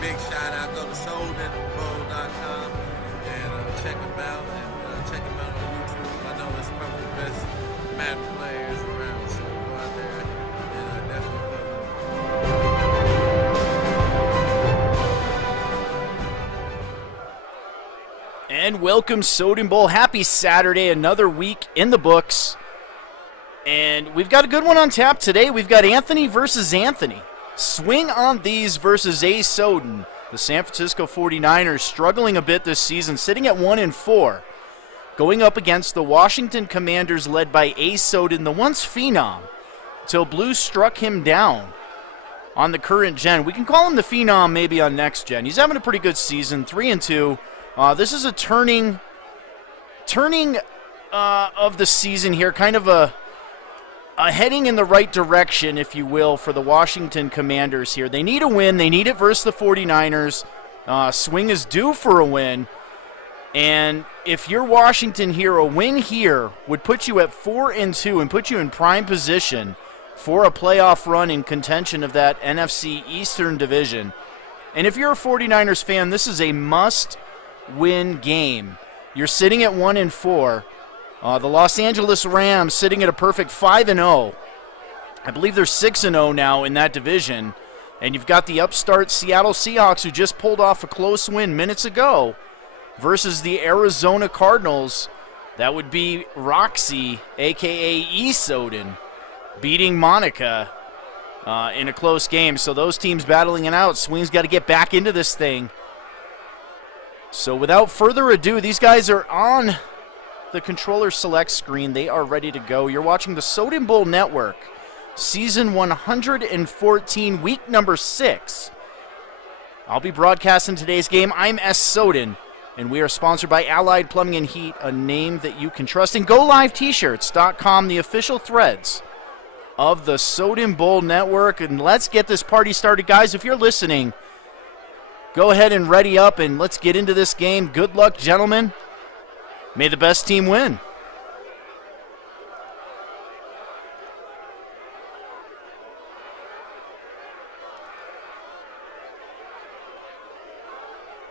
big shout out. Go to SodenBowl.com and check them out. And check them out on YouTube. I know it's probably the best Madden players around, so go out there and definitely And welcome, Soden Bowl. Happy Saturday, another week in the books. And we've got a good one on tap today. We've got Anthony versus Anthony. Swing on these versus A. Soden. The San Francisco 49ers struggling a bit this season, sitting at 1-4. Going up against the Washington Commanders led by A. Soden, the once phenom, till Blue struck him down on the current gen. We can call him the phenom maybe on next gen. He's having a pretty good season, 3-2. This is a turning of the season here, kind of a heading in the right direction, if you will, for the Washington Commanders here. They need a win. They need it versus the 49ers. Swing is due for a win. And if you're Washington here, a win here would put you at 4-2 and put you in prime position for a playoff run in contention of that NFC Eastern Division. And if you're a 49ers fan, this is a must-win game. You're sitting at 1-4. The Los Angeles Rams sitting at a perfect 5-0. I believe they're 6-0 now in that division. And you've got the upstart Seattle Seahawks, who just pulled off a close win minutes ago versus the Arizona Cardinals. That would be Roxy, a.k.a. E. Soden, beating Monica in a close game. So those teams battling it out. Swing's got to get back into this thing. So without further ado, these guys are on the controller select screen. They are ready to go. You're watching the Soden Bowl Network, season 114, week number 6. I'll be broadcasting today's game. I'm S. Soden, and we are sponsored by Allied Plumbing and Heat, a name that you can trust. And GoLiveT-shirts.com, the official threads of the Soden Bowl Network. And let's get this party started. Guys, if you're listening, go ahead and ready up, and let's get into this game. Good luck, gentlemen. May the best team win.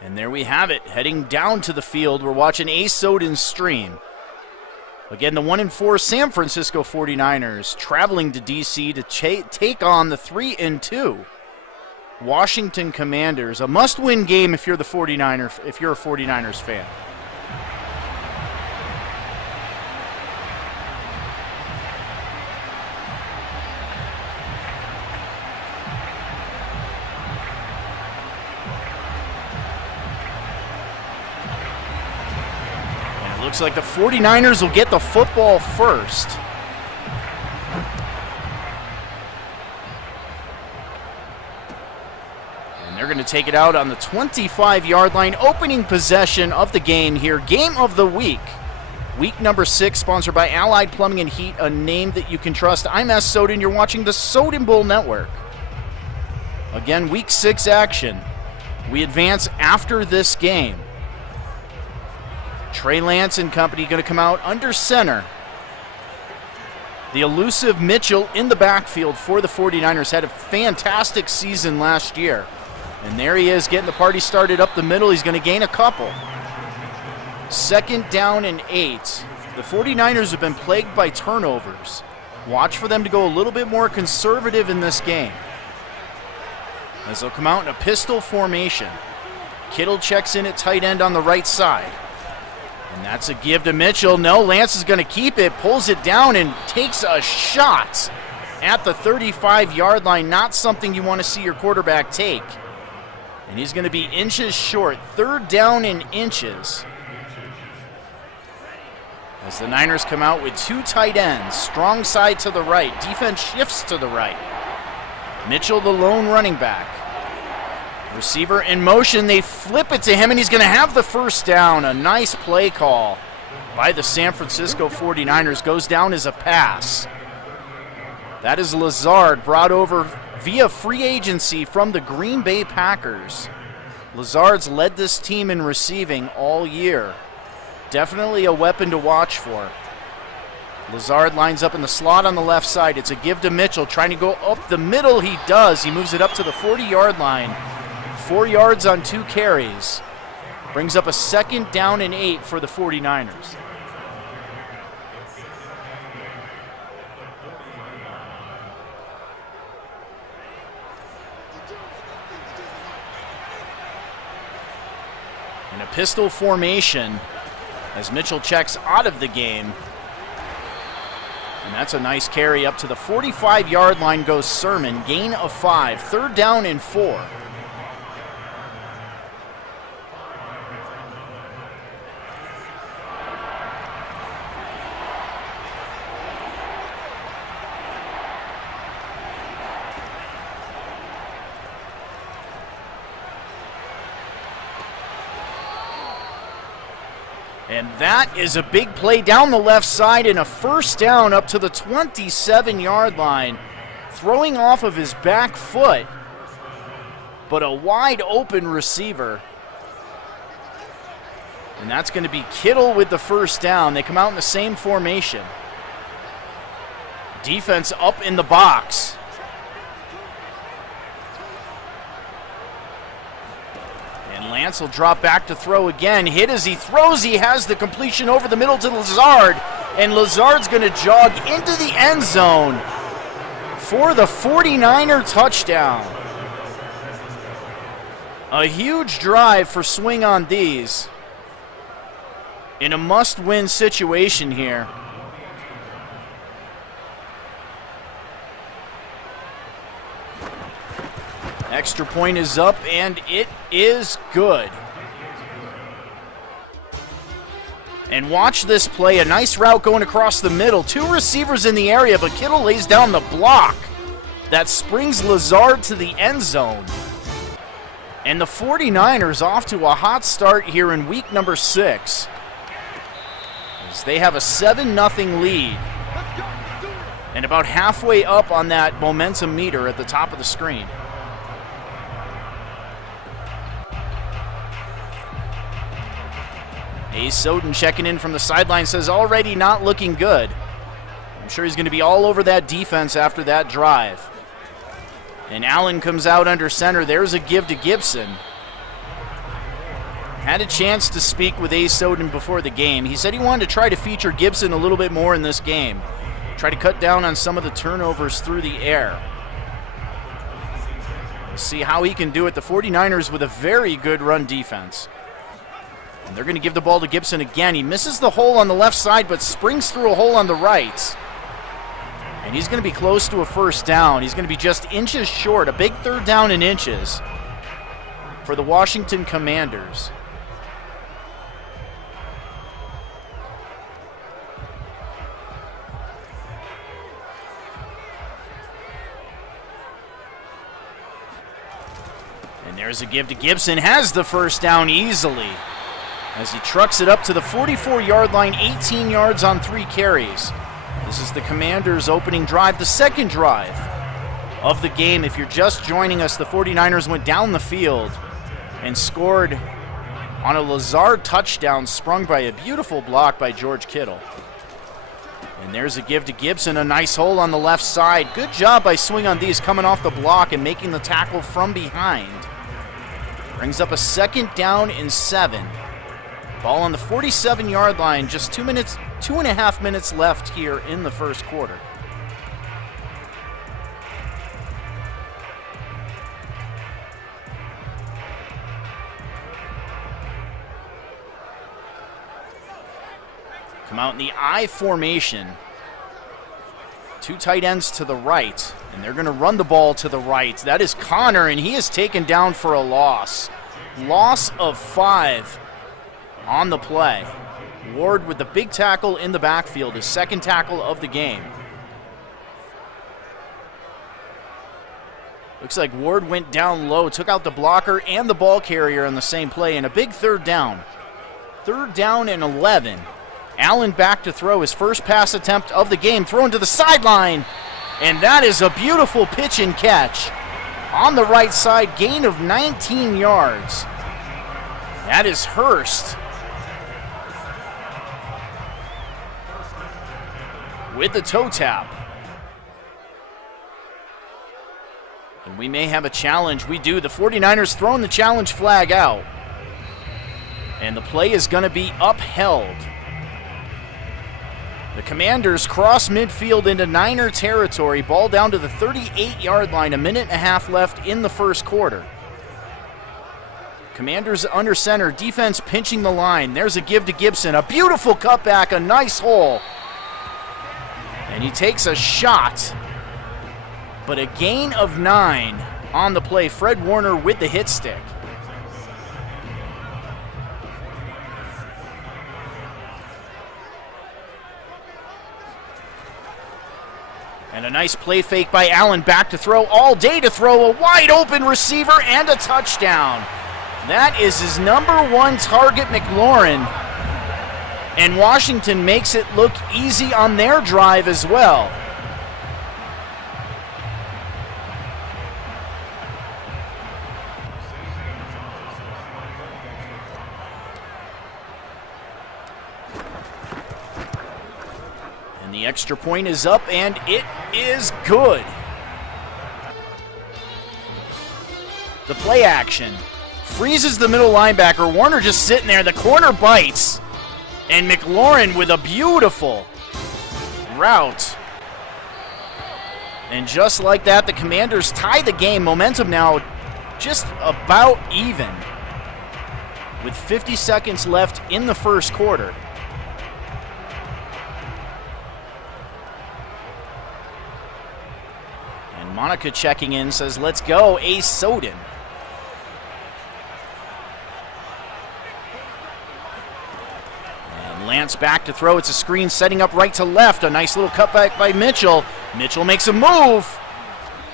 And there we have it. Heading down to the field, we're watching A. Soden's stream. Again, the 1-4 San Francisco 49ers traveling to D.C. to take on the 3-2 Washington Commanders. A must-win game if you're a 49ers fan. Looks like the 49ers will get the football first. And they're going to take it out on the 25-yard line. Opening possession of the game here. Game of the week. Week number 6, sponsored by Allied Plumbing and Heat, a name that you can trust. I'm S. Soden. You're watching the Soden Bowl Network. Again, week 6 action. We advance after this game. Trey Lance and company going to come out under center. The elusive Mitchell in the backfield for the 49ers. Had a fantastic season last year. And there he is getting the party started up the middle. He's going to gain a couple. 2nd down and 8. The 49ers have been plagued by turnovers. Watch for them to go a little bit more conservative in this game, as they'll come out in a pistol formation. Kittle checks in at tight end on the right side. And that's a give to Mitchell. No, Lance is going to keep it, pulls it down, and takes a shot at the 35-yard line. Not something you want to see your quarterback take. And he's going to be inches short. 3rd down and inches. As the Niners come out with 2 tight ends. Strong side to the right. Defense shifts to the right. Mitchell, the lone running back. Receiver in motion, they flip it to him, and he's going to have the first down. A nice play call by the San Francisco 49ers. Goes down as a pass. That is Lazard, brought over via free agency from the Green Bay Packers. Lazard's led this team in receiving all year. Definitely a weapon to watch for. Lazard lines up in the slot on the left side. It's a give to Mitchell, trying to go up the middle. He does. He moves it up to the 40-yard line. 4 yards on 2 carries. Brings up a 2nd down and 8 for the 49ers. In a pistol formation as Mitchell checks out of the game. And that's a nice carry up to the 45-yard line goes Sermon. Gain of 5. 3rd down and 4. And that is a big play down the left side and a 1st down up to the 27-yard line. Throwing off of his back foot, but a wide open receiver. And that's going to be Kittle with the 1st down. They come out in the same formation. Defense up in the box. Lance will drop back to throw again. Hit as he throws. He has the completion over the middle to Lazard. And Lazard's going to jog into the end zone for the 49er touchdown. A huge drive for Swing on These in a must-win situation here. Extra point is up, and it is good. And watch this play. A nice route going across the middle. 2 receivers in the area, but Kittle lays down the block that springs Lazard to the end zone. And the 49ers off to a hot start here in week number 6, as they have a 7-0 lead. And about halfway up on that momentum meter at the top of the screen. Soden checking in from the sideline says already not looking good. I'm sure he's going to be all over that defense after that drive. And Allen comes out under center. There's a give to Gibson. Had a chance to speak with Soden before the game. He said he wanted to try to feature Gibson a little bit more in this game. Try to cut down on some of the turnovers through the air. We'll see how he can do it. The 49ers with a very good run defense. And they're going to give the ball to Gibson again. He misses the hole on the left side, but springs through a hole on the right. And he's going to be close to a 1st down. He's going to be just inches short, a big 3rd down in inches for the Washington Commanders. And there's a give to Gibson, has the 1st down easily, as he trucks it up to the 44-yard line, 18 yards on 3 carries. This is the Commanders' opening drive, the 2nd drive of the game. If you're just joining us, the 49ers went down the field and scored on a Lazard touchdown sprung by a beautiful block by George Kittle. And there's a give to Gibson, a nice hole on the left side. Good job by Swing on These coming off the block and making the tackle from behind. Brings up a 2nd down and 7. Ball on the 47-yard line, just 2.5 minutes left here in the 1st quarter. Come out in the I formation. 2 tight ends to the right, and they're going to run the ball to the right. That is Connor, and he is taken down for a loss. Loss of 5. On the play. Ward with the big tackle in the backfield, his 2nd tackle of the game. Looks like Ward went down low, took out the blocker and the ball carrier on the same play, and a big 3rd down. 3rd down and 11. Allen back to throw his first pass attempt of the game, thrown to the sideline, and that is a beautiful pitch and catch. On the right side, gain of 19 yards. That is Hurst with the toe tap. And we may have a challenge. We do. The 49ers throwing the challenge flag out. And the play is going to be upheld. The Commanders cross midfield into Niner territory. Ball down to the 38-yard line. 1.5 minutes left in the first quarter. Commanders under center. Defense pinching the line. There's a give to Gibson. A beautiful cutback. A nice hole. And he takes a shot. But a gain of 9 on the play. Fred Warner with the hit stick. And a nice play fake by Allen. Back to throw. All day to throw. A wide open receiver and a touchdown. That is his number 1 target, McLaurin. And Washington makes it look easy on their drive as well. And the extra point is up, and it is good. The play action freezes the middle linebacker. Warner just sitting there. The corner bites. And McLaurin with a beautiful route. And just like that, the Commanders tie the game. Momentum now just about even, with 50 seconds left in the first quarter. And Monica checking in says, let's go, Ace Soden. Lance back to throw. It's a screen setting up right to left. A nice little cutback by Mitchell. Mitchell makes a move.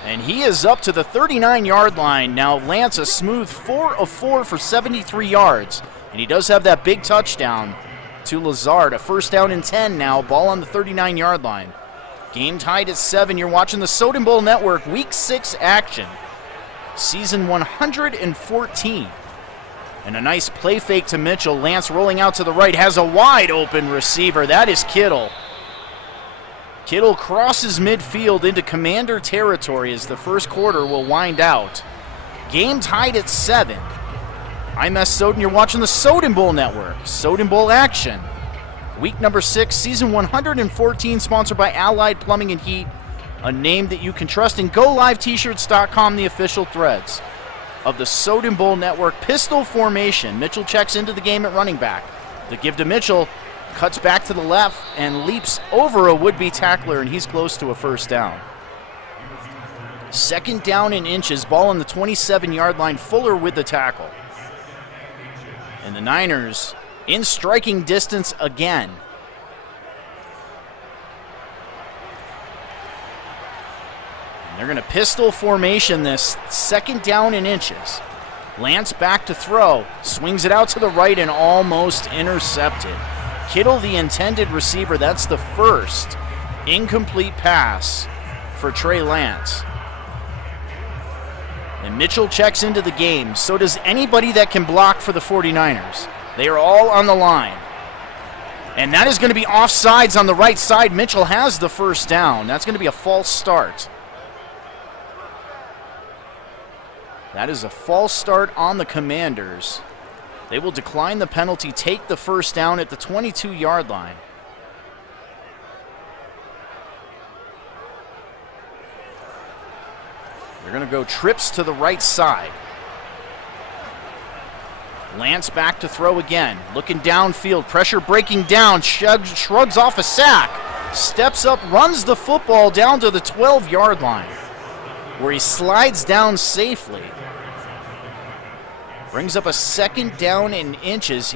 And he is up to the 39-yard line. Now Lance a smooth 4 of 4 for 73 yards. And he does have that big touchdown to Lazard. A first down and 10 now. Ball on the 39-yard line. Game tied at 7. You're watching the Soden Bowl Network Week 6 action. Season 114. And a nice play fake to Mitchell. Lance rolling out to the right. Has a wide open receiver. That is Kittle. Kittle crosses midfield into Commander territory as the first quarter will wind out. Game tied at 7. I'm S. Soden. You're watching the Soden Bowl Network. Soden Bowl action. Week number 6, season 114, sponsored by Allied Plumbing and Heat, a name that you can trust. And GoLiveT-shirts.com, the official threads of the Soden Bowl Network. Pistol formation. Mitchell checks into the game at running back. The give to Mitchell, cuts back to the left and leaps over a would-be tackler, and he's close to a first down. Second down in inches. Ball on the 27-yard line. Fuller with the tackle. And the Niners in striking distance again. They're going to pistol formation this. Second down in inches. Lance back to throw. Swings it out to the right and almost intercepted. Kittle, the intended receiver. That's the first incomplete pass for Trey Lance. And Mitchell checks into the game. So does anybody that can block for the 49ers. They are all on the line. And that is going to be offsides on the right side. Mitchell has the first down. That's going to be a false start. That is a false start on the Commanders. They will decline the penalty, take the first down at the 22-yard line. They're going to go trips to the right side. Lance back to throw again. Looking downfield, pressure breaking down, shrugs off a sack. Steps up, runs the football down to the 12-yard line, where he slides down safely. Brings up a second down in inches.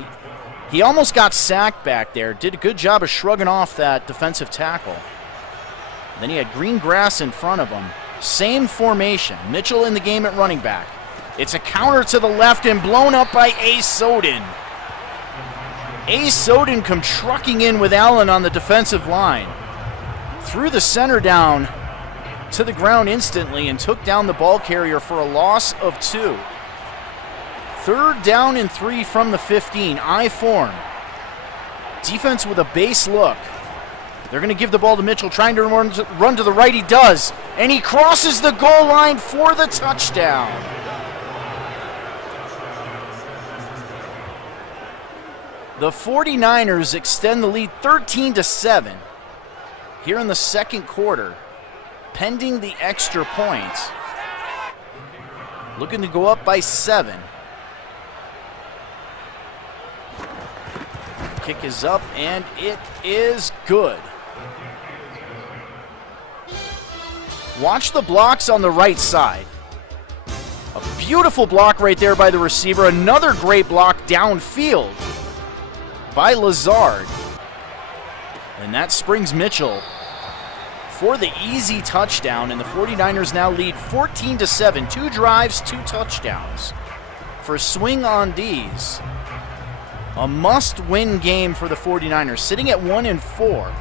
He almost got sacked back there. Did a good job of shrugging off that defensive tackle. Then he had green grass in front of him. Same formation. Mitchell in the game at running back. It's a counter to the left and blown up by Ace Soden. Ace Soden come trucking in with Allen on the defensive line. Threw the center down to the ground instantly and took down the ball carrier for a loss of 2. Third down and 3 from the 15. I form. Defense with a base look. They're going to give the ball to Mitchell, trying to run to the right. He does, and he crosses the goal line for the touchdown. The 49ers extend the lead 13-7 here in the second quarter, pending the extra point. Looking to go up by 7. Kick is up, and it is good. Watch the blocks on the right side. A beautiful block right there by the receiver. Another great block downfield by Lazard. And that springs Mitchell for the easy touchdown, and the 49ers now lead 14-7. 2 drives, 2 touchdowns for Swing on D's. A must-win game for the 49ers, sitting at 1-4.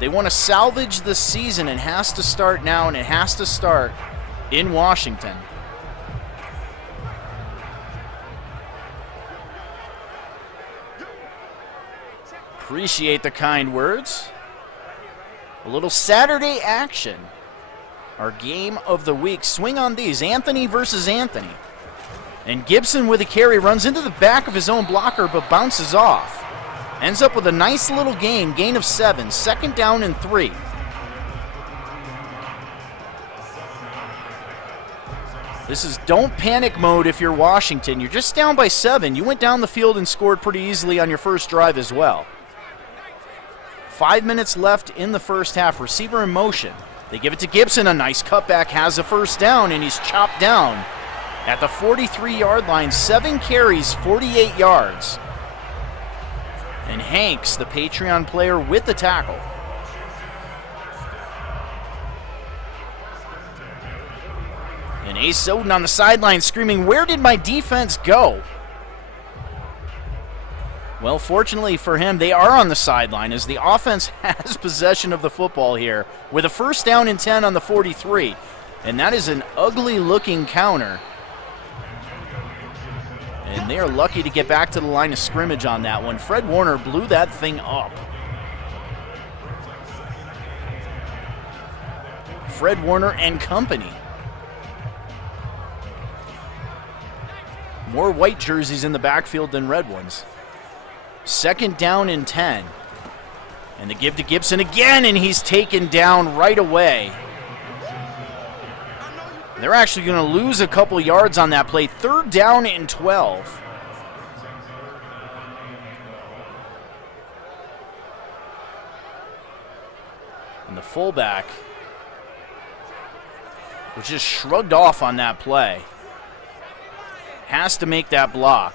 They want to salvage the season. It has to start now, and it has to start in Washington. Appreciate the kind words. A little Saturday action. Our game of the week. Swing on These. Anthony versus Anthony. And Gibson with a carry runs into the back of his own blocker but bounces off. Ends up with a nice little gain of 7. 2nd down and 3. This is don't panic mode if you're Washington. You're just down by 7. You went down the field and scored pretty easily on your first drive as well. 5 minutes left in the first half. Receiver in motion. They give it to Gibson. A nice cutback, has a first down, and he's chopped down at the 43-yard line. 7 carries, 48 yards. And Hanks, the Patreon player, with the tackle. And Ace Soden on the sideline screaming, "Where did my defense go?" Well, fortunately for him, they are on the sideline as the offense has possession of the football here with a 1st down and 10 on the 43. And that is an ugly-looking counter. And they are lucky to get back to the line of scrimmage on that one. Fred Warner blew that thing up. Fred Warner and company. More white jerseys in the backfield than red ones. 2nd down and 10. And the give to Gibson again, and he's taken down right away. They're actually going to lose a couple yards on that play. 3rd down and 12. And the fullback was just shrugged off on that play. Has to make that block.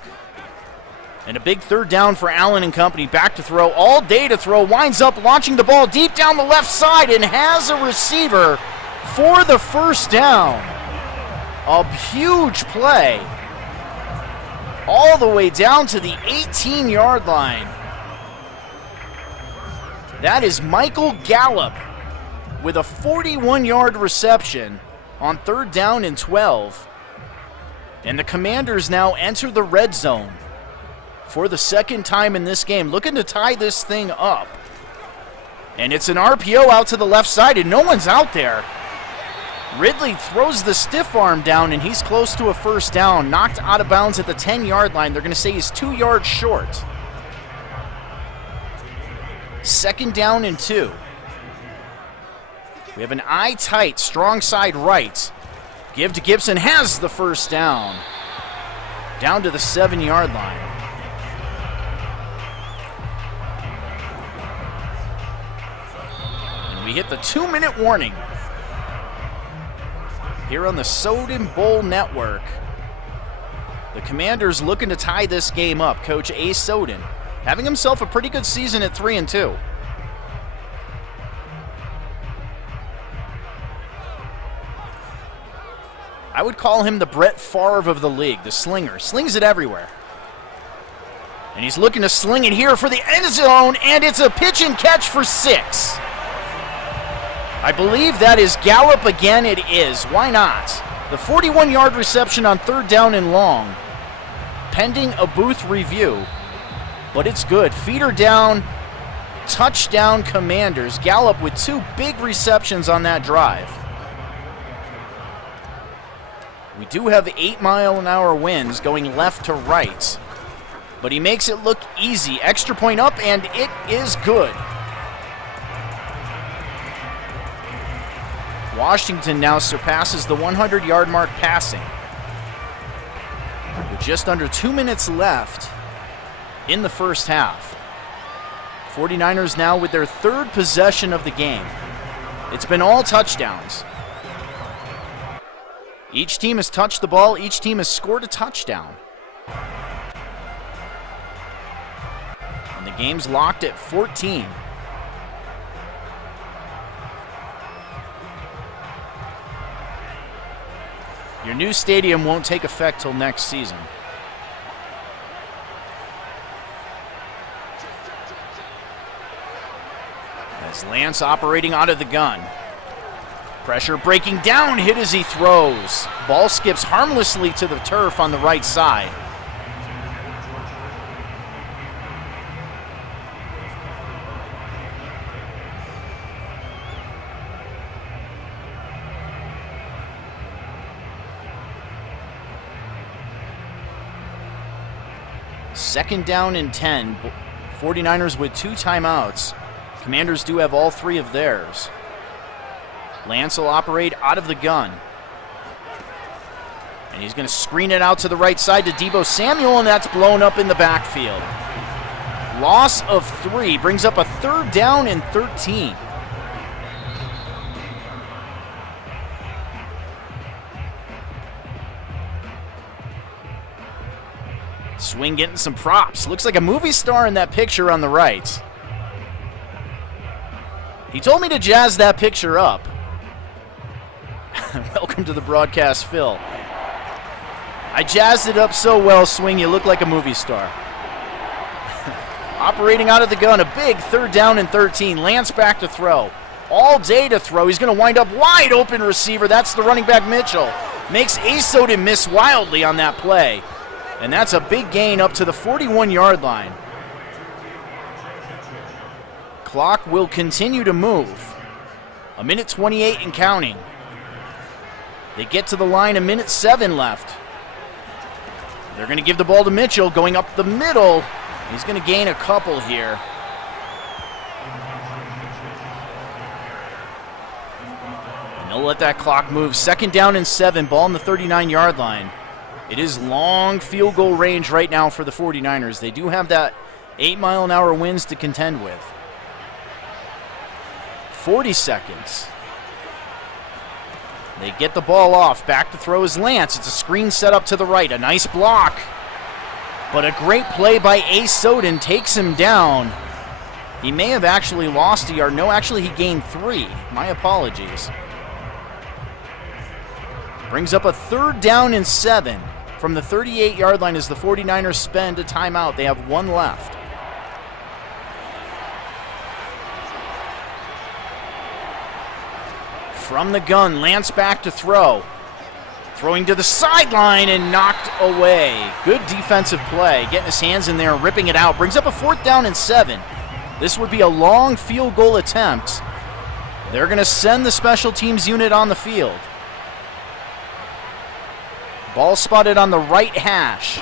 And a big 3rd down for Allen and company. Back to throw, all day to throw. Winds up launching the ball deep down the left side and has a receiver for the 1st down. A huge play. All the way down to the 18-yard line. That is Michael Gallup with a 41-yard reception on 3rd down and 12. And the Commanders now enter the red zone for the 2nd time in this game, looking to tie this thing up. And it's an RPO out to the left side, and no one's out there. Ridley throws the stiff arm down, and he's close to a 1st down. Knocked out of bounds at the 10-yard line. They're going to say he's 2 yards short. 2nd down and 2. We have an eye tight, strong side right. Give to Gibson, has the 1st down. Down to the 7-yard line. We hit the 2-minute warning here on the Soden Bowl Network. The Commanders looking to tie this game up. Coach Ace Soden having himself a pretty good season at 3-2. I would call him the Brett Favre of the league, the slinger. Slings it everywhere. And he's looking to sling it here for the end zone, and it's a pitch and catch for 6. I believe that is Gallup again. It is. Why not? The 41-yard reception on 3rd down and long. Pending a booth review. But it's good. Feet are down. Touchdown Commanders. Gallup with 2 big receptions on that drive. We do have 8-mile-an-hour winds going left to right, but he makes it look easy. Extra point up, and it is good. Washington now surpasses the 100-yard mark passing. With just under 2 minutes left in the first half. 49ers now with their 3rd possession of the game. It's been all touchdowns. Each team has touched the ball. Each team has scored a touchdown. And the game's locked at 14. Your new stadium won't take effect till next season. As Lance operating out of the gun. Pressure breaking down, hit as he throws. Ball skips harmlessly to the turf on the right side. Second down and 10. 49ers with 2 timeouts. Commanders do have all 3 of theirs. Lance will operate out of the gun. And he's going to screen it out to the right side to Deebo Samuel, and that's blown up in the backfield. Loss of 3 brings up a 3rd down and 13. Swing getting some props. Looks like a movie star in that picture on the right. He told me to jazz that picture up. Welcome to the broadcast, Phil. I jazzed it up so well, Swing, you look like a movie star. Operating out of the gun, a big 3rd down and 13. Lance back to throw. All day to throw. He's going to wind up wide open receiver. That's the running back, Mitchell. Makes Soden miss wildly on that play. And that's a big gain up to the 41-yard line. Clock will continue to move. 1:28 and counting. They get to the line, 1:07 left. They're going to give the ball to Mitchell, going up the middle. He's going to gain a couple here. And they'll let that clock move. 2nd down and 7, ball on the 39-yard line. It is long field goal range right now for the 49ers. They do have that 8-mile-an-hour winds to contend with. 40 seconds. They get the ball off. Back to throw is Lance. It's a screen set up to the right. A nice block. But a great play by Soden takes him down. He may have actually lost a yard. No, actually he gained 3. My apologies. Brings up a 3rd down and 7 from the 38-yard line as the 49ers spend a timeout. They have 1 left. From the gun, Lance back to throw. Throwing to the sideline and knocked away. Good defensive play. Getting his hands in there and ripping it out. Brings up a 4th down and 7. This would be a long field goal attempt. They're going to send the special teams unit on the field. Ball spotted on the right hash.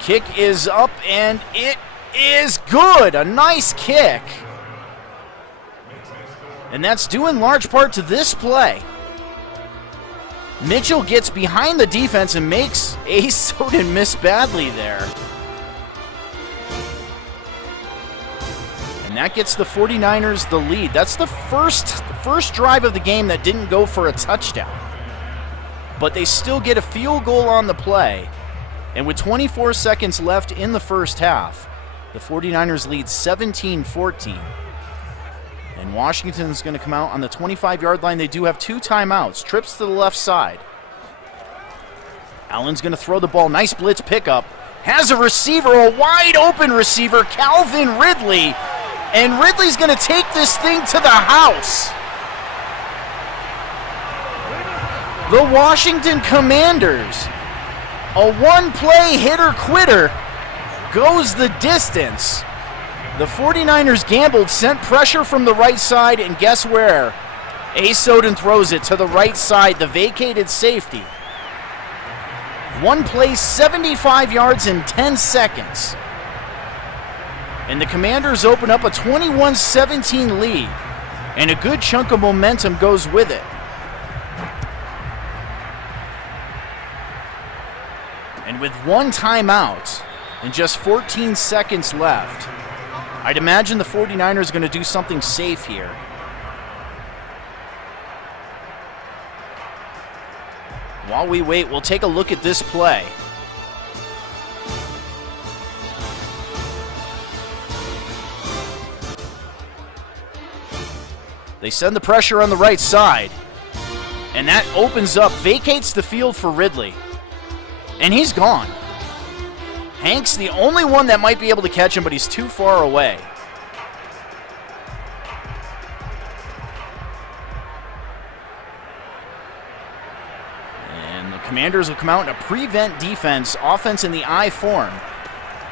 Kick is up and it is good. A nice kick. And that's due in large part to this play. Mitchell gets behind the defense and makes Soden miss badly there. And that gets the 49ers the lead. That's the first drive of the game that didn't go for a touchdown. But they still get a field goal on the play. And with 24 seconds left in the first half, the 49ers lead 17-14. And Washington's going to come out on the 25-yard line. They do have 2 timeouts. Trips to the left side. Allen's going to throw the ball. Nice blitz pickup. Has a receiver, a wide open receiver, Calvin Ridley. And Ridley's going to take this thing to the house. The Washington Commanders, a 1-play hitter-quitter, goes the distance. The 49ers gambled, sent pressure from the right side, and guess where? Soden throws it to the right side, the vacated safety. One play, 75 yards in 10 seconds. And the Commanders open up a 21-17 lead, and a good chunk of momentum goes with it. And with one timeout and just 14 seconds left, I'd imagine the 49ers are going to do something safe here. While we wait, we'll take a look at this play. They send the pressure on the right side, and that opens up, vacates the field for Ridley. And he's gone. Hank's the only one that might be able to catch him, but he's too far away. And the Commanders will come out in a prevent defense, offense in the I form.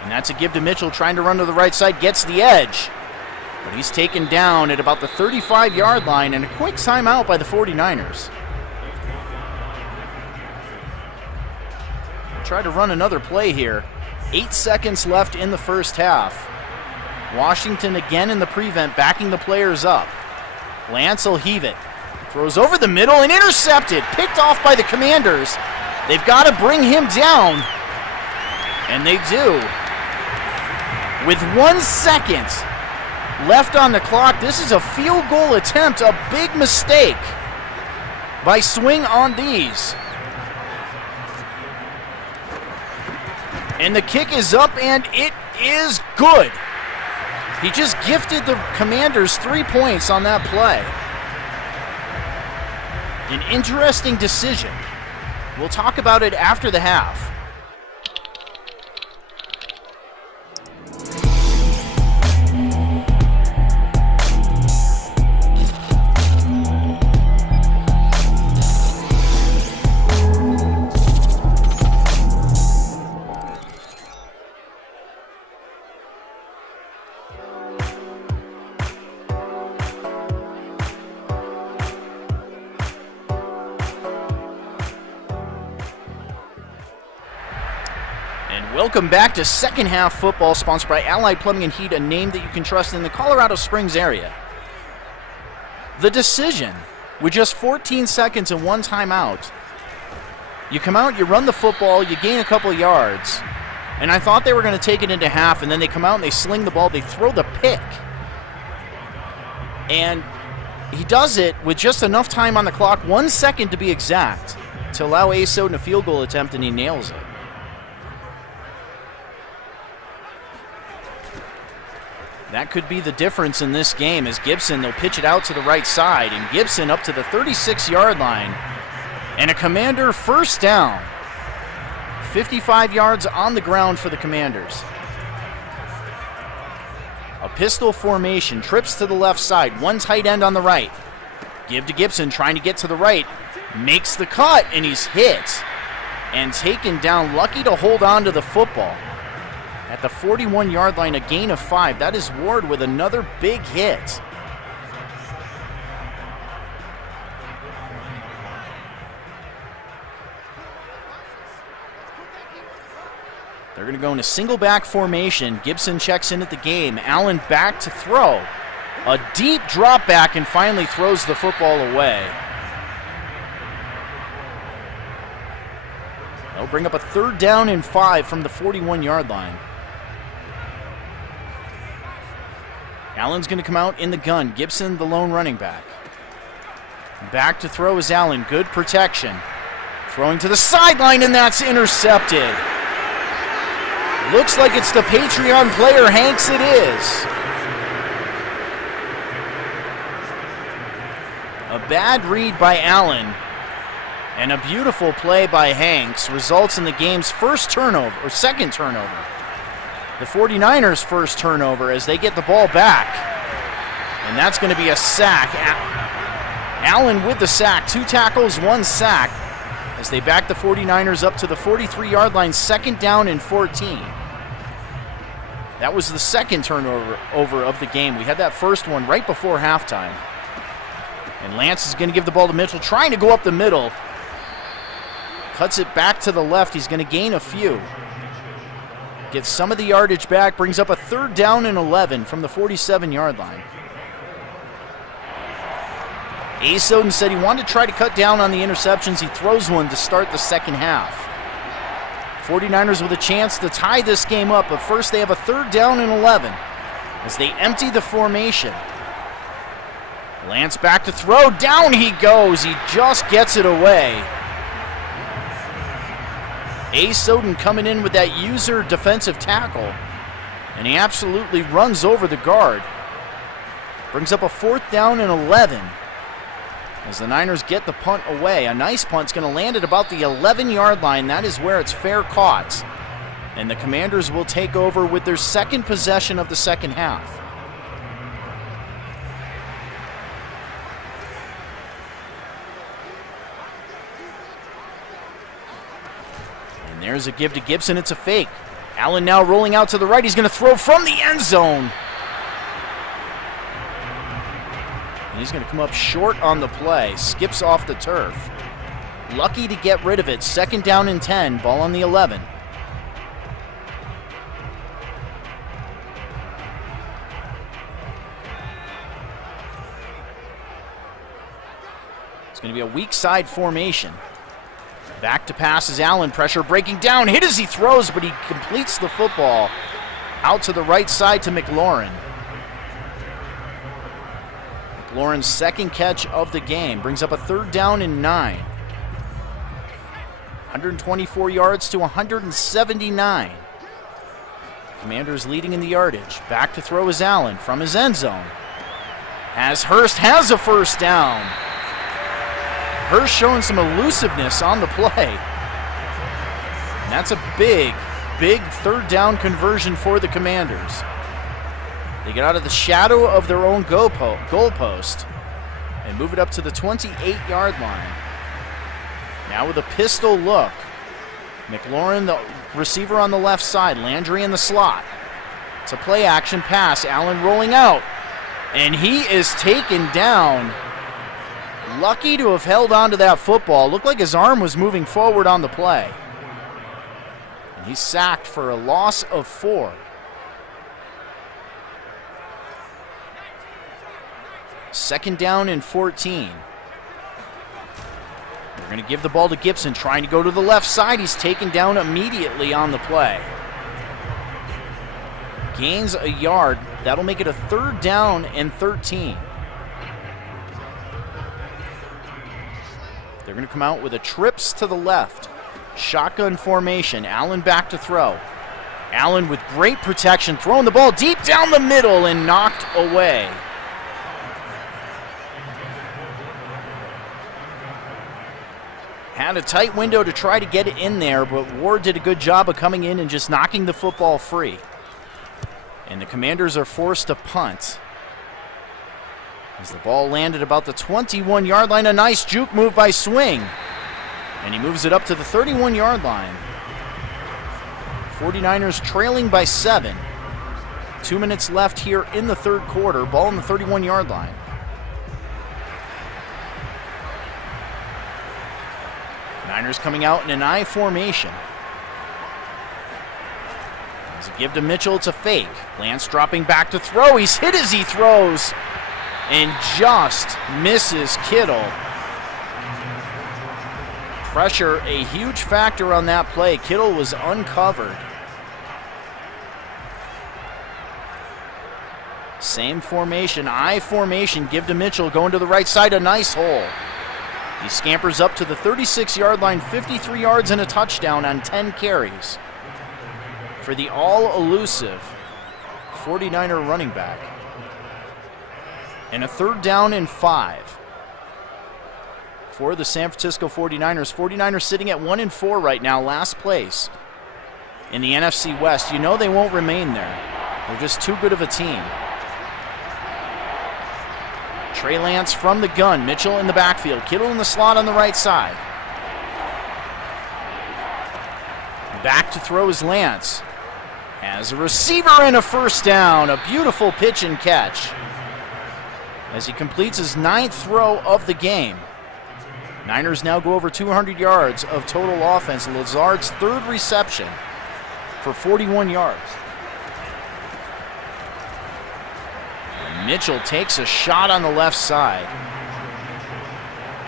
And that's a give to Mitchell, trying to run to the right side, gets the edge. But he's taken down at about the 35-yard line, and a quick timeout by the 49ers. Try to run another play here. 8 seconds left in the first half. Washington again in the prevent, backing the players up. Lance will heave it. Throws over the middle and intercepted. Picked off by the Commanders. They've got to bring him down. And they do. With 1 second left on the clock, this is a field goal attempt. A big mistake by Swing on these. And the kick is up, and it is good. He just gifted the Commanders 3 points on that play. An interesting decision. We'll talk about it after the half. Welcome back to second half football, sponsored by Allied Plumbing and Heat, a name that you can trust in the Colorado Springs area. The decision, with just 14 seconds and one timeout, you come out, you run the football, you gain a couple yards, and I thought they were going to take it into half, and then they come out and they sling the ball, they throw the pick. And he does it with just enough time on the clock, 1 second to be exact, to allow Soden a field goal attempt, and he nails it. That could be the difference in this game, as Gibson, they'll pitch it out to the right side, and Gibson up to the 36-yard line. And a Commander first down. 55 yards on the ground for the Commanders. A pistol formation, trips to the left side, one tight end on the right. Give to Gibson, trying to get to the right. Makes the cut, and he's hit and taken down. Lucky to hold on to the football. At the 41-yard line, a gain of 5. That is Ward with another big hit. They're going to go in a single back formation. Gibson checks in at the game. Allen back to throw. A deep drop back, and finally throws the football away. They'll bring up a 3rd down and 5 from the 41-yard line. Allen's going to come out in the gun. Gibson, the lone running back. Back to throw is Allen. Good protection. Throwing to the sideline, and that's intercepted. Looks like it's the Patreon player, Hanks. It is. A bad read by Allen and a beautiful play by Hanks results in the game's first turnover, or second turnover. The 49ers' first turnover as they get the ball back. And that's going to be a sack. Allen with the sack. 2 tackles, 1 sack, as they back the 49ers up to the 43-yard line, 2nd down and 14. That was the second turnover of the game. We had that first one right before halftime. And Lance is going to give the ball to Mitchell, trying to go up the middle. Cuts it back to the left. He's going to gain a few. Gets some of the yardage back, brings up a 3rd down and 11 from the 47-yard line. Soden said he wanted to try to cut down on the interceptions. He throws one to start the second half. 49ers with a chance to tie this game up, but first they have a 3rd down and 11 as they empty the formation. Lance back to throw. Down he goes. He just gets it away. Soden coming in with that user defensive tackle, and he absolutely runs over the guard. Brings up a 4th down and 11 as the Niners get the punt away. A nice punt's going to land at about the 11-yard line. That is where it's fair caught. And the Commanders will take over with their second possession of the second half. And there's a give to Gibson. It's a fake. Allen now rolling out to the right. He's going to throw from the end zone. And he's going to come up short on the play. Skips off the turf. Lucky to get rid of it. 2nd down and 10. Ball on the 11. It's going to be a weak side formation. Back to pass is Allen. Pressure breaking down. Hit as he throws, but he completes the football out to the right side to McLaurin. McLaurin's second catch of the game brings up a 3rd down and 9. 124 yards to 179. Commanders leading in the yardage. Back to throw is Allen from his end zone. As Hurst has a 1st down. Hurst showing some elusiveness on the play. And that's a big 3rd down conversion for the Commanders. They get out of the shadow of their own goalpost and move it up to the 28-yard line. Now with a pistol look. McLaurin, the receiver on the left side. Landry in the slot. It's a play-action pass. Allen rolling out. And he is taken down. Lucky to have held on to that football. Looked like his arm was moving forward on the play. And he's sacked for a loss of 4. Second down and 14. They're going to give the ball to Gibson, trying to go to the left side. He's taken down immediately on the play. Gains a yard. That'll make it a 3rd down and 13. They're going to come out with a trips to the left. Shotgun formation. Allen back to throw. Allen with great protection, throwing the ball deep down the middle and knocked away. Had a tight window to try to get it in there, but Ward did a good job of coming in and just knocking the football free. And the Commanders are forced to punt. As the ball landed about the 21-yard line, a nice juke move by Swing. And he moves it up to the 31-yard line. 49ers trailing by 7. 2 minutes left here in the 3rd quarter. Ball on the 31-yard line. Niners coming out in an I formation. As a give to Mitchell, it's a fake. Lance dropping back to throw. He's hit as he throws and just misses Kittle. Pressure, a huge factor on that play. Kittle was uncovered. Same formation, I formation. Give to Mitchell, going to the right side, a nice hole. He scampers up to the 36-yard line, 53 yards and a touchdown on 10 carries for the all-elusive 49er running back. And a 3rd down and 5 for the San Francisco 49ers. 49ers sitting at 1-4 right now, last place in the NFC West. You know they won't remain there. They're just too good of a team. Trey Lance from the gun. Mitchell in the backfield. Kittle in the slot on the right side. Back to throw is Lance. Has a receiver and a first down. A beautiful pitch and catch as he completes his 9th throw of the game. Niners now go over 200 yards of total offense. Lazard's 3rd reception for 41 yards. Mitchell takes a shot on the left side.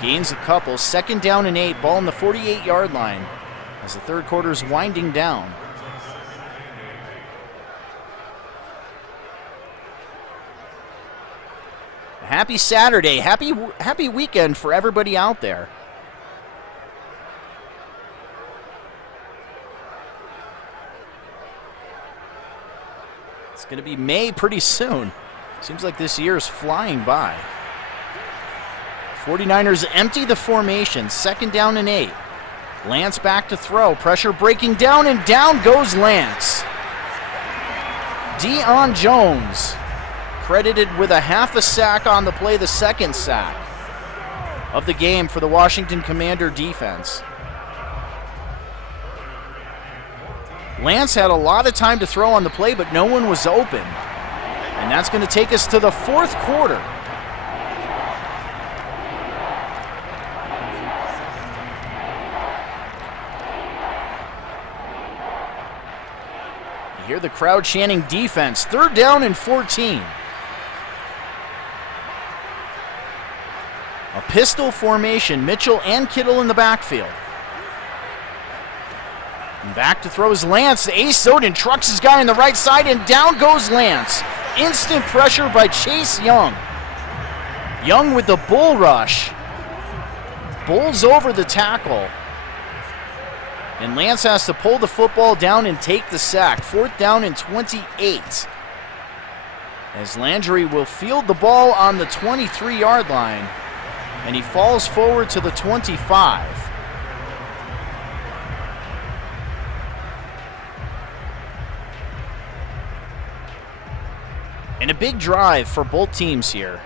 Gains a couple. 2nd down and 8. Ball on the 48-yard line as the 3rd quarter is winding down. Happy Saturday. Happy weekend for everybody out there. It's going to be May pretty soon. Seems like this year is flying by. 49ers empty the formation. 2nd down and 8. Lance back to throw. Pressure breaking down, and down goes Lance. Deion Jones credited with a half a sack on the play, the 2nd sack of the game for the Washington Commander defense. Lance had a lot of time to throw on the play, but no one was open. And that's going to take us to the 4th quarter. You hear the crowd chanting defense. 3rd down and 14. A pistol formation. Mitchell and Kittle in the backfield. And back to throw is Lance. Ace Soden trucks his guy on the right side, and down goes Lance. Instant pressure by Chase Young. Young with the bull rush. Bowls over the tackle. And Lance has to pull the football down and take the sack. 4th down and 28. As Landry will field the ball on the 23-yard line. And he falls forward to the 25. And a big drive for both teams here.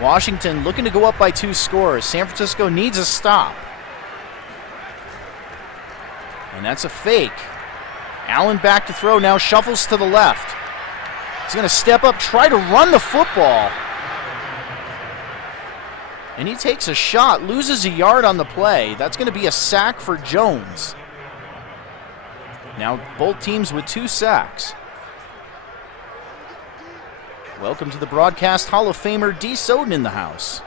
Washington looking to go up by 2 scores. San Francisco needs a stop. And that's a fake. Allen back to throw, now shuffles to the left. He's going to step up, try to run the football. And he takes a shot, loses a yard on the play. That's going to be a sack for Jones. Now both teams with 2 sacks. Welcome to the Broadcast Hall of Famer D. Soden in the house.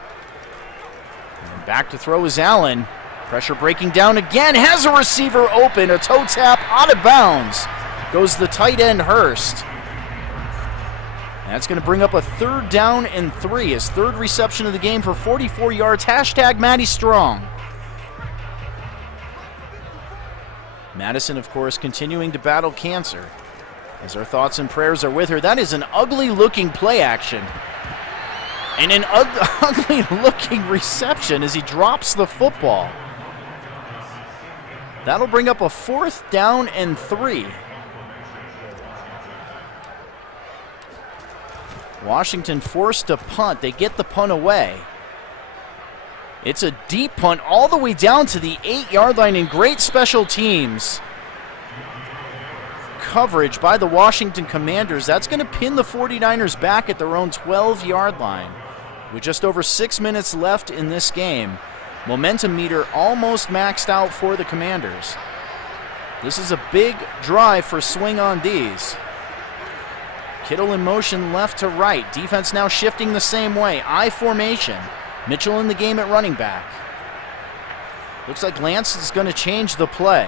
And back to throw is Allen. Pressure breaking down again, has a receiver open, a toe tap out of bounds. Goes the tight end Hurst. And that's going to bring up a 3rd down and 3, his 3rd reception of the game for 44 yards. Hashtag Matty Strong. Madison, of course, continuing to battle cancer. As our thoughts and prayers are with her. That is an ugly-looking play action. And an ugly-looking reception as he drops the football. That'll bring up a 4th down and 3. Washington forced to punt. They get the punt away. It's a deep punt all the way down to the 8-yard line, and great special teams coverage by the Washington Commanders. That's going to pin the 49ers back at their own 12-yard line. With just over 6 minutes left in this game, momentum meter almost maxed out for the Commanders. This is a big drive for Swing on D's. Kittle in motion left to right. Defense now shifting the same way. I formation. Mitchell in the game at running back. Looks like Lance is going to change the play.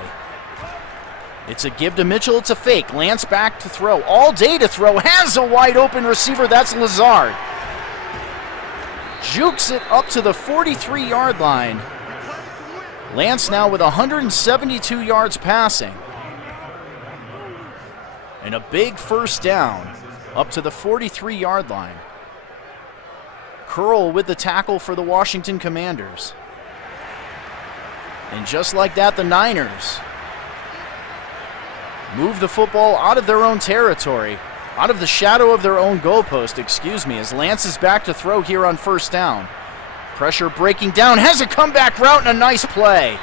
It's a give to Mitchell. It's a fake. Lance back to throw. All day to throw. Has a wide open receiver. That's Lazard. Jukes it up to the 43-yard line. Lance now with 172 yards passing. And a big 1st down up to the 43-yard line. Curl with the tackle for the Washington Commanders. And just like that, the Niners move the football out of their own territory, out of the shadow of their own goalpost, as Lance is back to throw here on 1st down. Pressure breaking down, has a comeback route and a nice play.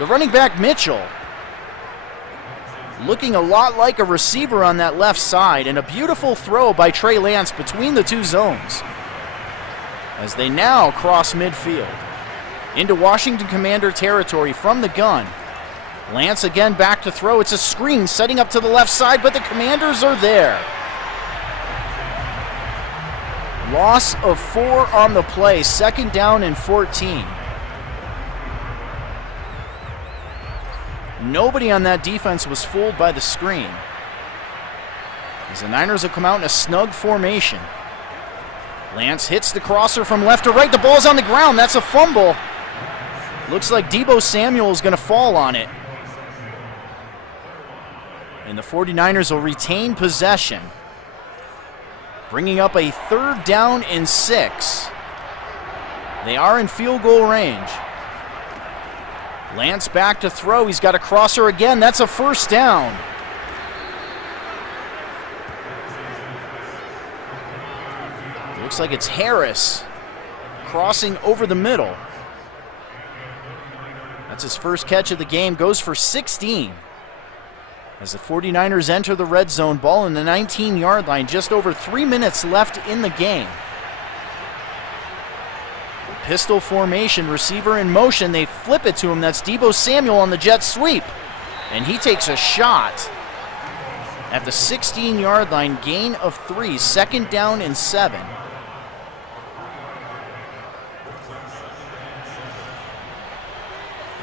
The running back Mitchell looking a lot like a receiver on that left side, and a beautiful throw by Trey Lance between the two zones as they now cross midfield into Washington Commander territory from the gun. Lance again back to throw. It's a screen setting up to the left side, but the Commanders are there. Loss of 4 on the play, 2nd down and 14. Nobody on that defense was fooled by the screen, as the Niners have come out in a snug formation. Lance hits the crosser from left to right. The ball's on the ground. That's a fumble. Looks like Deebo Samuel is going to fall on it. And the 49ers will retain possession, bringing up a 3rd down and 6. They are in field goal range. Lance back to throw. He's got a crosser again. That's a 1st down. Looks like it's Harris crossing over the middle. That's his first catch of the game. Goes for 16. As the 49ers enter the red zone, ball in the 19-yard line, just over 3 minutes left in the game. Pistol formation, receiver in motion. They flip it to him. That's Deebo Samuel on the jet sweep. And he takes a shot at the 16-yard line, gain of 3, 2nd down and 7.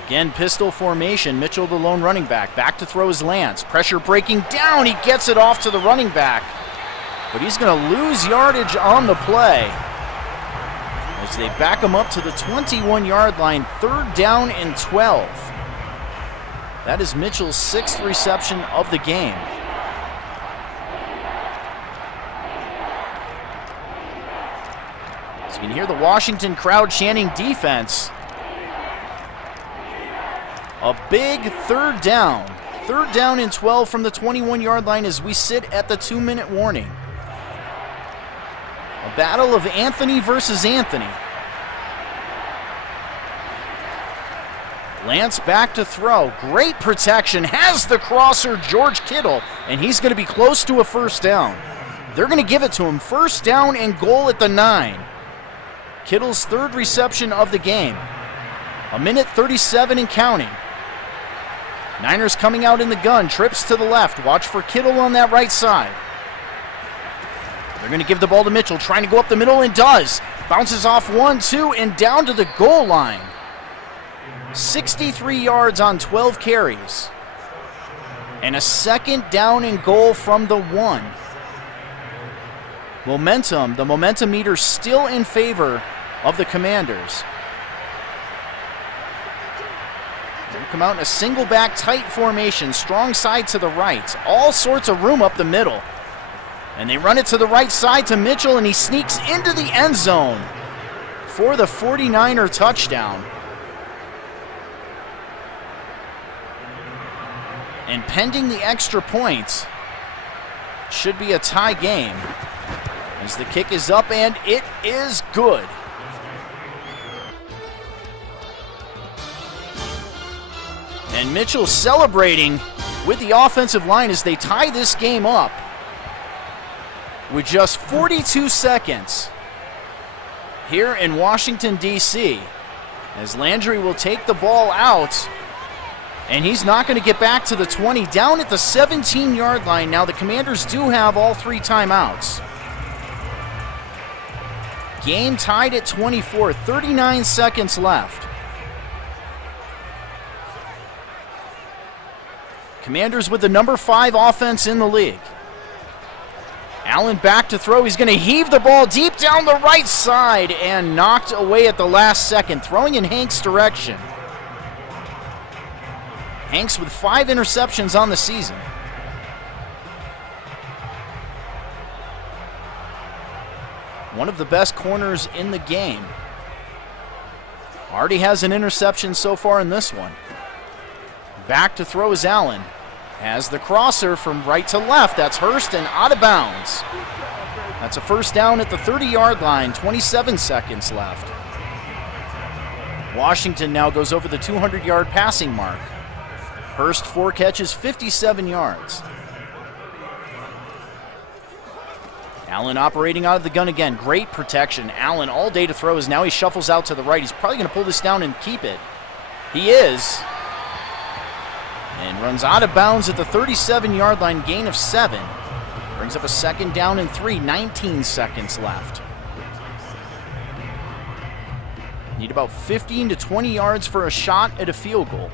Again, pistol formation. Mitchell, the lone running back. Back to throw is Lance. Pressure breaking down. He gets it off to the running back. But he's going to lose yardage on the play as they back him up to the 21-yard line. 3rd down and 12. That is Mitchell's 6th reception of the game. So you can hear the Washington crowd chanting defense. A big 3rd down. 3rd down and 12 from the 21-yard line as we sit at the 2-minute warning. A battle of Anthony versus Anthony. Lance back to throw. Great protection. Has the crosser, George Kittle, and he's going to be close to a 1st down. They're going to give it to him. 1st down and goal at the 9. Kittle's 3rd reception of the game. 1:37 and counting. Niners coming out in the gun. Trips to the left. Watch for Kittle on that right side. They're going to give the ball to Mitchell, trying to go up the middle, and does. Bounces off 1, 2, and down to the goal line. 63 yards on 12 carries. And a 2nd down and goal from the 1. Momentum, the momentum meter still in favor of the Commanders. They'll come out in a single back tight formation, strong side to the right. All sorts of room up the middle. And they run it to the right side to Mitchell, and he sneaks into the end zone for the 49er touchdown. And pending the extra point, should be a tie game as the kick is up, and it is good. And Mitchell celebrating with the offensive line as they tie this game up with just 42 seconds here in Washington, D.C. as Landry will take the ball out, and he's not going to get back to the 20, down at the 17-yard line. Now the Commanders do have all 3 timeouts. Game tied at 24, 39 seconds left. Commanders with the number 5 offense in the league. Allen back to throw. He's going to heave the ball deep down the right side and knocked away at the last second, throwing in Hank's direction. Hanks with 5 interceptions on the season. One of the best corners in the game. Already has an interception so far in this one. Back to throw is Allen. Has the crosser from right to left. That's Hurst and out of bounds. That's a 1st down at the 30-yard line. 27 seconds left. Washington now goes over the 200-yard passing mark. Hurst, 4 catches, 57 yards. Allen operating out of the gun again. Great protection. Allen all day to throw as now he shuffles out to the right. He's probably going to pull this down and keep it. He is. And runs out of bounds at the 37-yard line, gain of 7. Brings up a 2nd down and 3, 19 seconds left. Need about 15 to 20 yards for a shot at a field goal.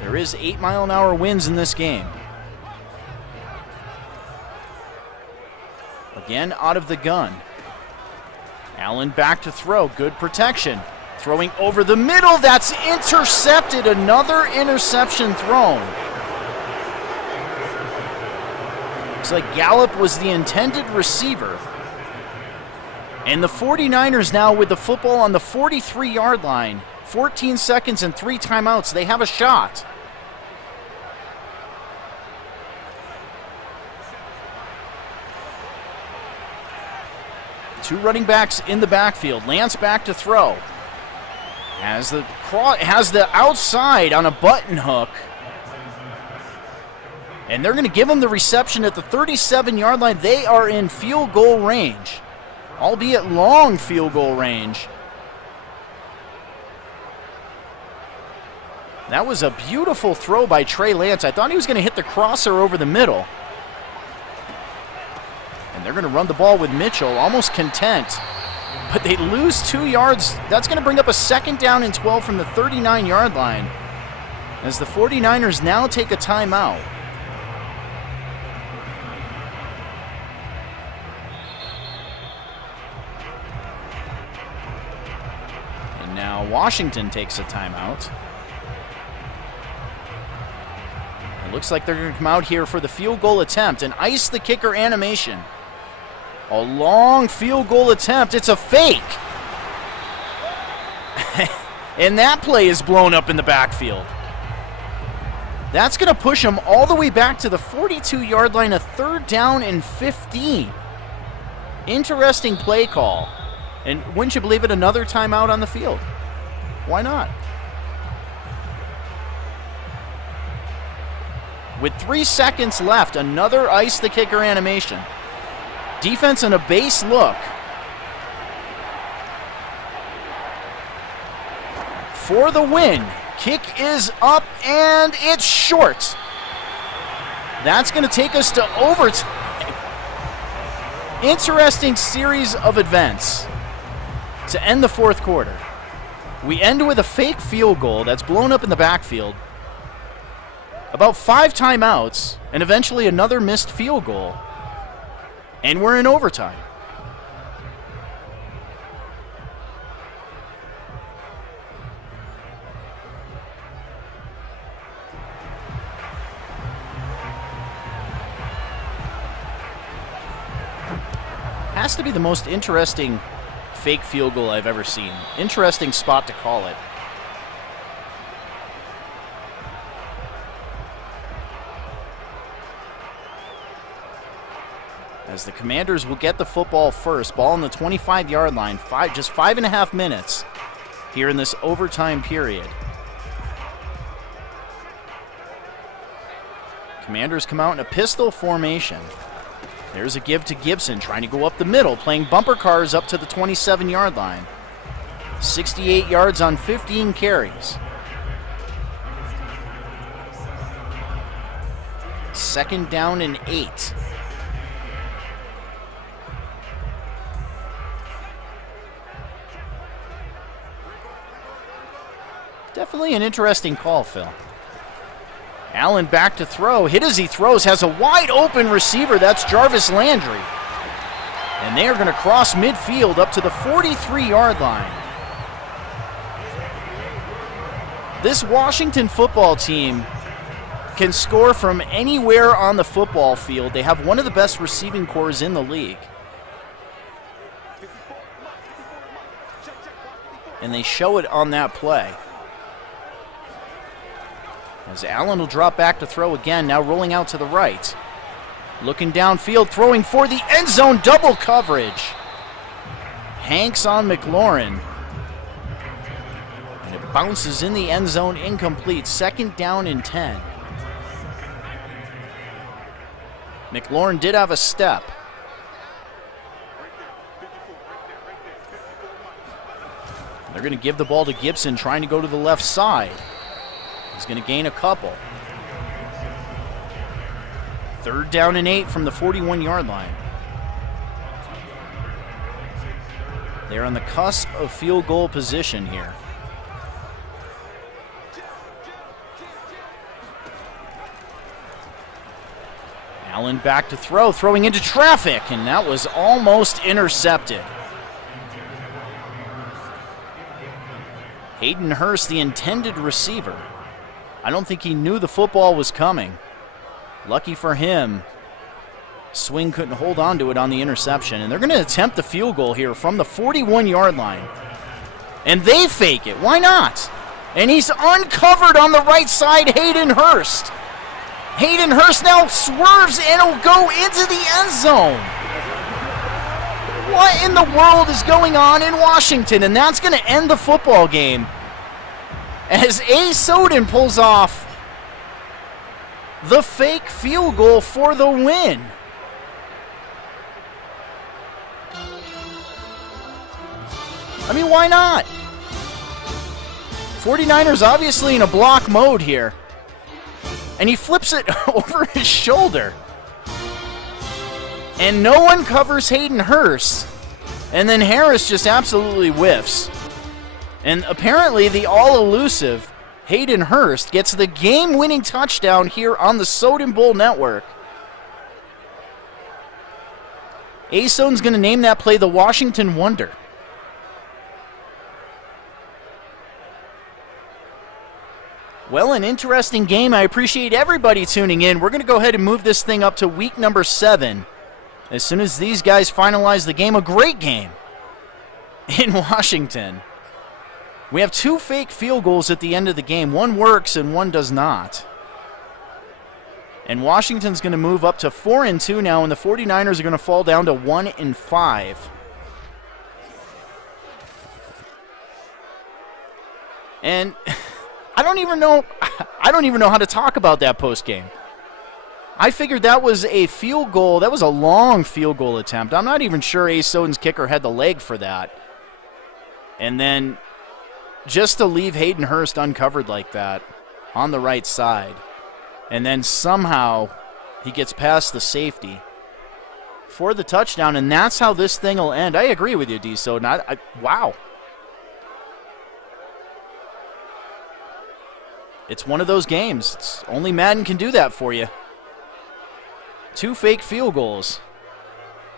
There is 8-mile-an-hour winds in this game. Again, out of the gun. Allen back to throw. Good protection. Throwing over the middle. That's intercepted. Another interception thrown. Looks like Gallup was the intended receiver. And the 49ers now with the football on the 43-yard line. 14 seconds and 3 timeouts. They have a shot. Two running backs in the backfield. Lance back to throw. Has the outside on a button hook. And they're going to give him the reception at the 37-yard line. They are in field goal range, albeit long field goal range. That was a beautiful throw by Trey Lance. I thought he was going to hit the crosser over the middle. And they're going to run the ball with Mitchell, almost content. But they lose 2 yards. That's going to bring up a 2nd down and 12 from the 39-yard line as the 49ers now take a timeout. And now Washington takes a timeout. It looks like they're going to come out here for the field goal attempt and ice the kicker animation. A long field goal attempt. It's a fake. And that play is blown up in the backfield. That's going to push them all the way back to the 42-yard line, a 3rd down and 15. Interesting play call. And wouldn't you believe it, another timeout on the field? Why not? With 3 seconds left, another ice the kicker animation. Defense on a base look. For the win. Kick is up and it's short. That's going to take us to overtime. Interesting series of events to end the 4th quarter. We end with a fake field goal that's blown up in the backfield. About 5 timeouts and eventually another missed field goal. And we're in overtime. Has to be the most interesting fake field goal I've ever seen. Interesting spot to call it. As the Commanders will get the football first. Ball on the 25-yard line. Just 5.5 minutes here in this overtime period. Commanders come out in a pistol formation. There's a give to Gibson, trying to go up the middle, playing bumper cars up to the 27-yard line. 68 yards on 15 carries. 2nd down and 8. Definitely an interesting call, Phil. Allen back to throw. Hit as he throws. Has a wide open receiver. That's Jarvis Landry. And they are going to cross midfield up to the 43-yard line. This Washington football team can score from anywhere on the football field. They have one of the best receiving corps in the league. And they show it on that play. As Allen will drop back to throw again, now rolling out to the right. Looking downfield, throwing for the end zone, double coverage. Hanks on McLaurin. And bounces in the end zone, incomplete. 2nd down and 10. McLaurin did have a step. They're going to give the ball to Gibson, trying to go to the left side. He's going to gain a couple. 3rd down and 8 from the 41-yard line. They're on the cusp of field goal position here. Allen back to throw, throwing into traffic, and that was almost intercepted. Hayden Hurst, the intended receiver. I don't think he knew the football was coming. Lucky for him, Swing couldn't hold on to it on the interception, and they're going to attempt the field goal here from the 41-yard line. And they fake it. Why not? And he's uncovered on the right side, Hayden Hurst. Hayden Hurst now swerves and will go into the end zone. What in the world is going on in Washington? And that's going to end the football game as A. Soden pulls off the fake field goal for the win. I mean, why not? 49ers obviously in a block mode here. And he flips it over his shoulder. And no one covers Hayden Hurst. And then Harris just absolutely whiffs. And apparently the all-elusive Hayden Hurst gets the game-winning touchdown here on the Soden Bowl Network. Soden's going to name that play the Washington Wonder. Well, an interesting game. I appreciate everybody tuning in. We're going to go ahead and move this thing up to week number 7. As soon as these guys finalize the game, a great game in Washington. We have 2 fake field goals at the end of the game. One works and one does not. And Washington's going to move up to 4-2 now, and the 49ers are going to fall down to 1-5. And I don't even know how to talk about that post game. I figured that was a field goal. That was a long field goal attempt. I'm not even sure A. Soden's kicker had the leg for that. And then just to leave Hayden Hurst uncovered like that on the right side. And then somehow he gets past the safety for the touchdown, and that's how this thing will end. I agree with you, D. Soden. Wow. It's one of those games. Only Madden can do that for you. 2 fake field goals.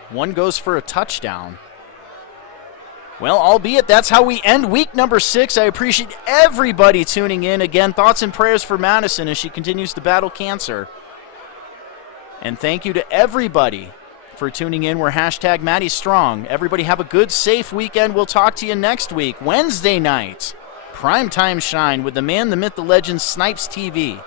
One goes for a touchdown. Well, albeit that's how we end week number 6. I appreciate everybody tuning in. Again, thoughts and prayers for Madison as she continues to battle cancer. And thank you to everybody for tuning in. We're hashtag Maddie Strong. Everybody have a good, safe weekend. We'll talk to you next week, Wednesday night. Primetime shine with the man, the myth, the legend, Snipes TV.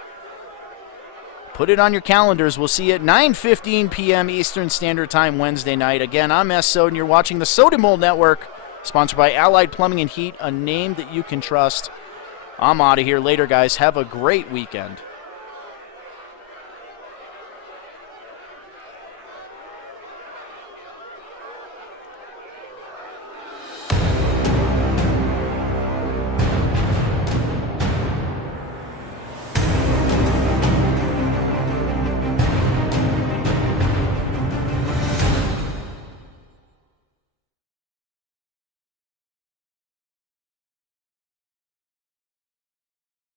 Put it on your calendars. We'll see you at 9:15 p.m. Eastern Standard Time Wednesday night. Again, I'm S. Soden. You're watching the Soden Bowl Network, sponsored by Allied Plumbing and Heat, a name that you can trust. I'm out of here. Later, guys. Have a great weekend.